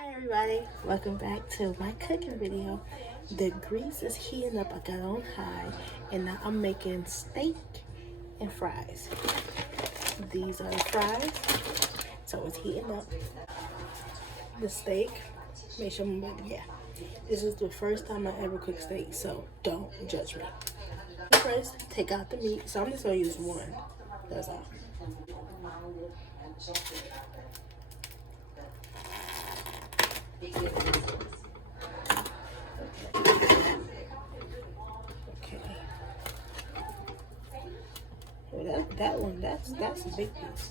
Hi everybody, welcome back to my cooking video. The grease is heating up. I got on high and now I'm making steak and fries. These are the fries, so it's heating up. The steak, make sure this is the first time I ever cooked steak, so don't judge me. First, take out the meat, so I'm just gonna use one, that's all. Okay. Well, that one, that's a big piece.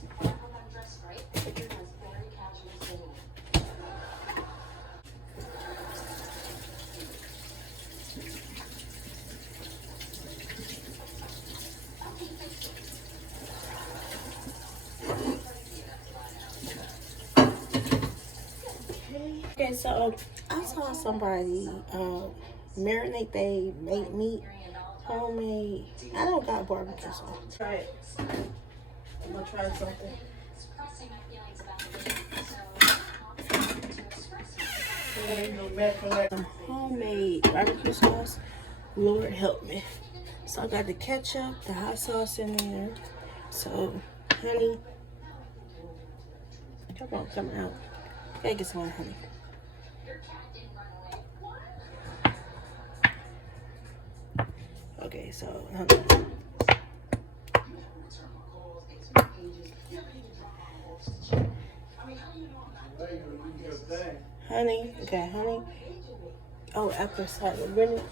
Okay, so I saw somebody marinate they made meat homemade. I don't got barbecue sauce. Try it. I'm gonna try something. Some homemade barbecue sauce. Lord help me. So I got the ketchup, the hot sauce in there. So, honey, come on, come out. Gotta get some more honey. Okay, so honey. Honey, okay, honey. Oh, apple cider vinegar.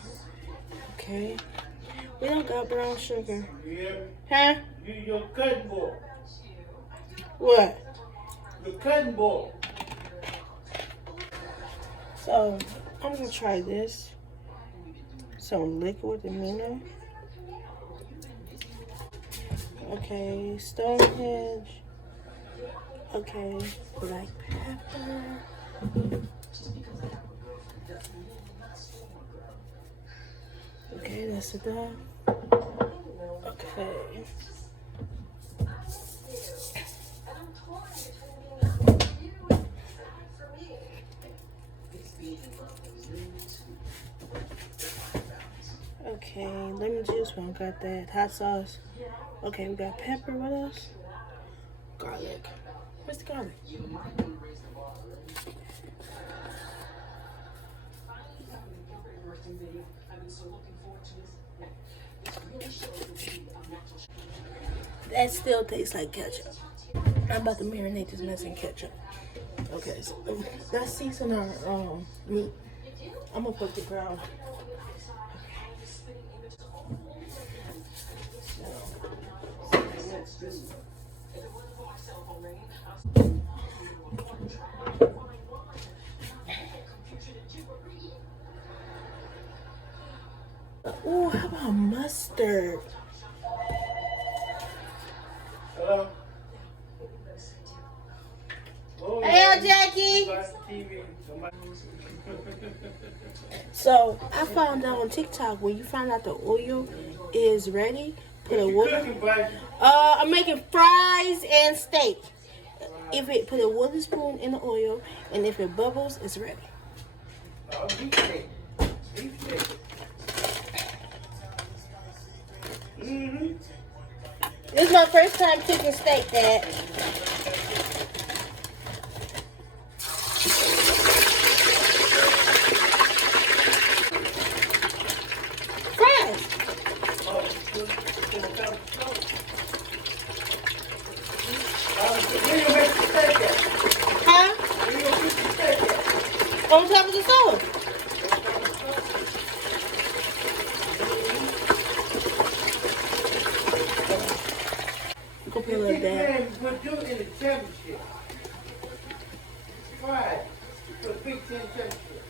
Okay. We don't got brown sugar. Yeah. Huh? Use your cutting board. What? The cutting board. So, I'm gonna try this. Some liquid amino. Okay, Stonehenge. Okay, black pepper. Okay, that's it done. Okay. Okay, lemon juice, we don't got that. Hot sauce. Okay, we got pepper. What else? Garlic. Where's the garlic? That still tastes like ketchup. I'm about to marinate this mess in ketchup. Okay, so let's season our meat. I'm gonna put the ground. Oh, how about mustard? Hello? Hey, Jackie. So I found out on TikTok when you find out the oil is ready, put a wooden. I'm making fries and steak. If it put a wooden spoon in the oil, and if it bubbles, it's ready. Beef steak. Beef steak. This is my first time cooking steak, Dad. Fries. Where you make the steak at? Huh? Where you put the steak at? On top of the stove. Go put a little Dad. Put you in the championship. Right. For the Big Ten championship.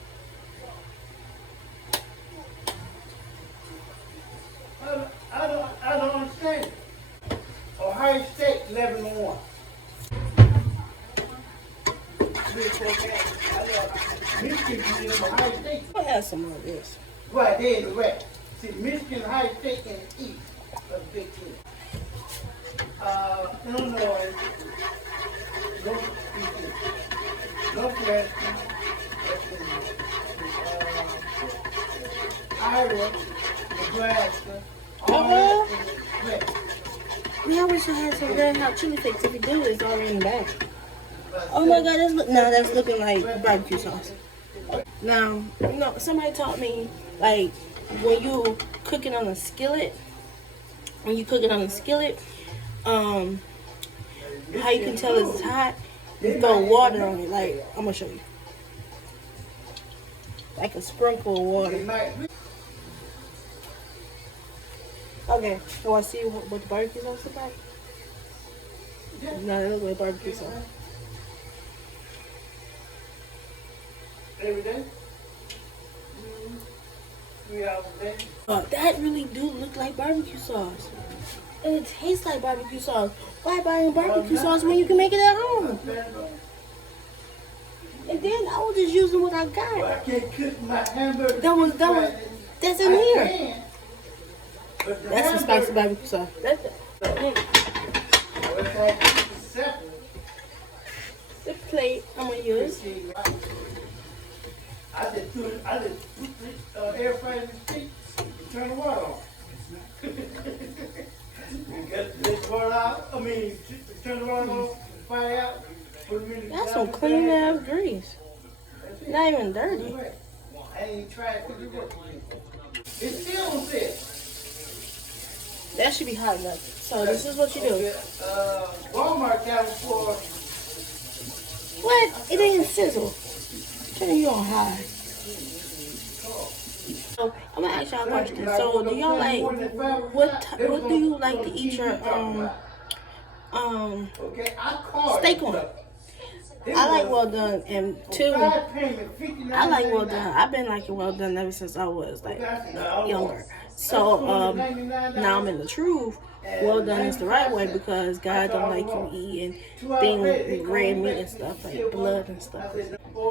I don't understand it. Ohio State 11-1. Michigan and Ohio State. I'll have some of this. Right there in the west. See, Michigan, Ohio State, and the east of the Big Ten. Illinois, Northwestern, hardware, Nebraska, all Uh-oh. that. Yeah, I wish I had some red hot chili flakes. If you do, it's already in the bag. Oh my god, that's looking like barbecue sauce. Now, somebody taught me, like, when you cook it on a skillet, how you can tell it's hot, you throw water on it. Like, I'm gonna show you. Like a sprinkle of water. Okay, so I see what the barbecue sauce looks like. No, it looks like barbecue sauce. Every day? 3 hours a day? That really do look like barbecue sauce. And it tastes like barbecue sauce. Why buying barbecue sauce when you can make it at home? And then I was just using what I got. I can't cook my hamburger. That's in here. That's some spicy barbecue sauce. The plate I'm gonna use. I just put air fryer in the seat, turn the water on. Get the water out. Turn the water on, fire out. That's some clean ass grease. Not even dirty. I ain't tried to do it. It's still on there. That should be hot enough. So this is what you do. Walmart got it for. What? It ain't sizzle. Turn you on high. So I'm gonna ask y'all a question. So do y'all like what do you like to eat your steak on? I like well done, and two, I like well done. I've been liking well done ever since I was like younger. So now I'm in the truth. Well done is the right way because God don't like you eating things with red meat and stuff like blood and stuff.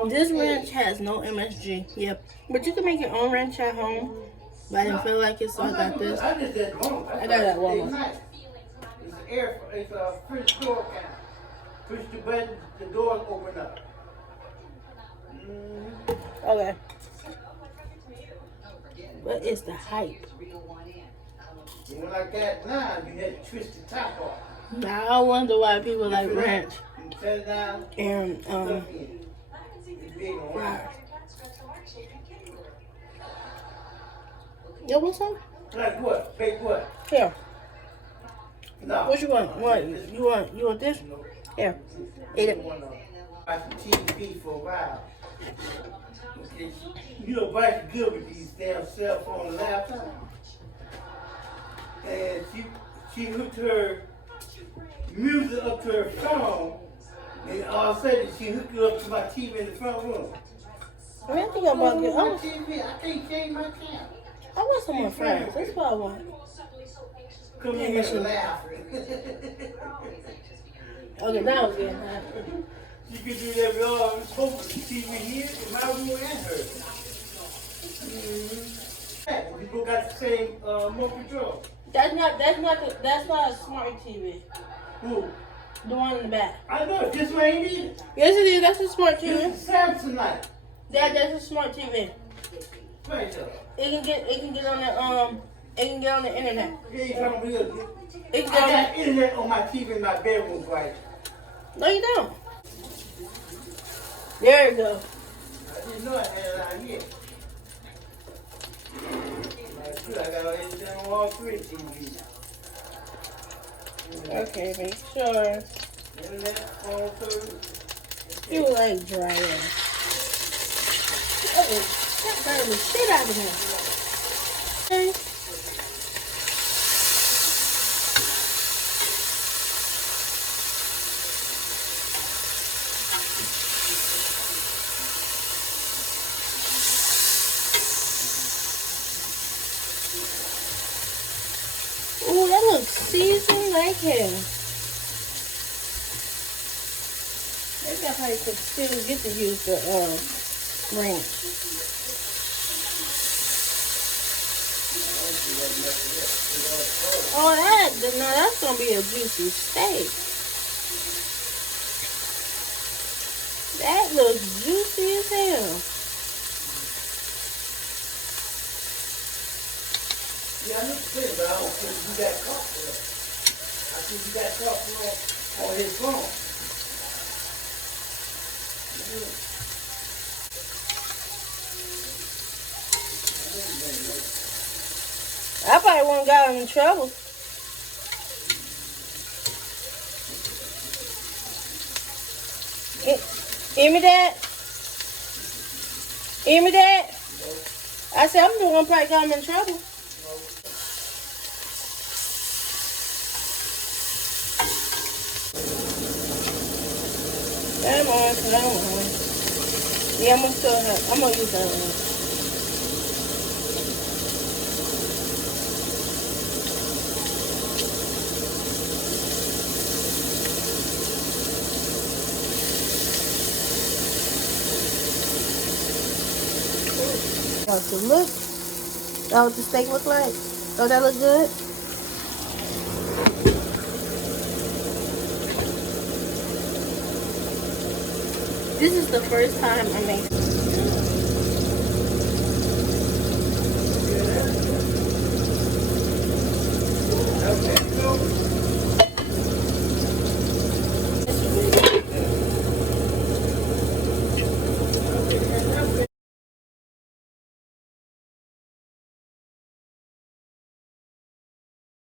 This ranch has no MSG. Yep, but you can make your own ranch at home. But I didn't feel like it, so I got this. I got it at Walmart. It's a push door kind. Push the button, the doors open up. Okay. What is the hype? When I got now, you had to twist the top off. Now I wonder why people like ranch Set it down. and It's big on fries. Yo, what's up? Like what? Bake what? Here. No. What you want? You want this? Here. Eat it. I watched TV for a while. Okay. You know, Bryce good with these damn cell phone laptops. And she hooked her music up to her phone, and all of a sudden she hooked it up to my TV in the front room. I think I'm about to get. My TV, I can't change my channel. I want some more fries. That's what I want. Come in here and laugh. Okay, now it's getting hot. You can do that with all the TV here in my room and hers. People got the same remote control. That's not a smart TV. Who? The one in the back. I know, this one ain't either. Yes, it is. That's a smart TV. This is Samsonite. That's a smart TV. Right there. It can get on the internet. You ain't talking real good. It I can got get internet on my TV in my bedroom, right? No, you don't. There you go. I didn't know I had it out here. Like, good, I got everything on all three TVs. Okay, make sure Internet, phone service. you like dry ass. That burned the shit out of me. Okay. Ooh, that looks seasoned like hell. Maybe I probably could still get to use the ranch. Oh, that's gonna be a juicy steak. That looks juicy as hell. Yeah, I know what you're saying, but I don't think you got caught for it. I think you got caught for it on his phone. I probably won't got him in trouble. Hear me, Dad? Hear me, Dad? I said, I'm the one probably got him in trouble. Come on, come on. Yeah, I'm gonna use that one. Oh, so look. That what the steak look like? Oh, that look good? This is the first time I make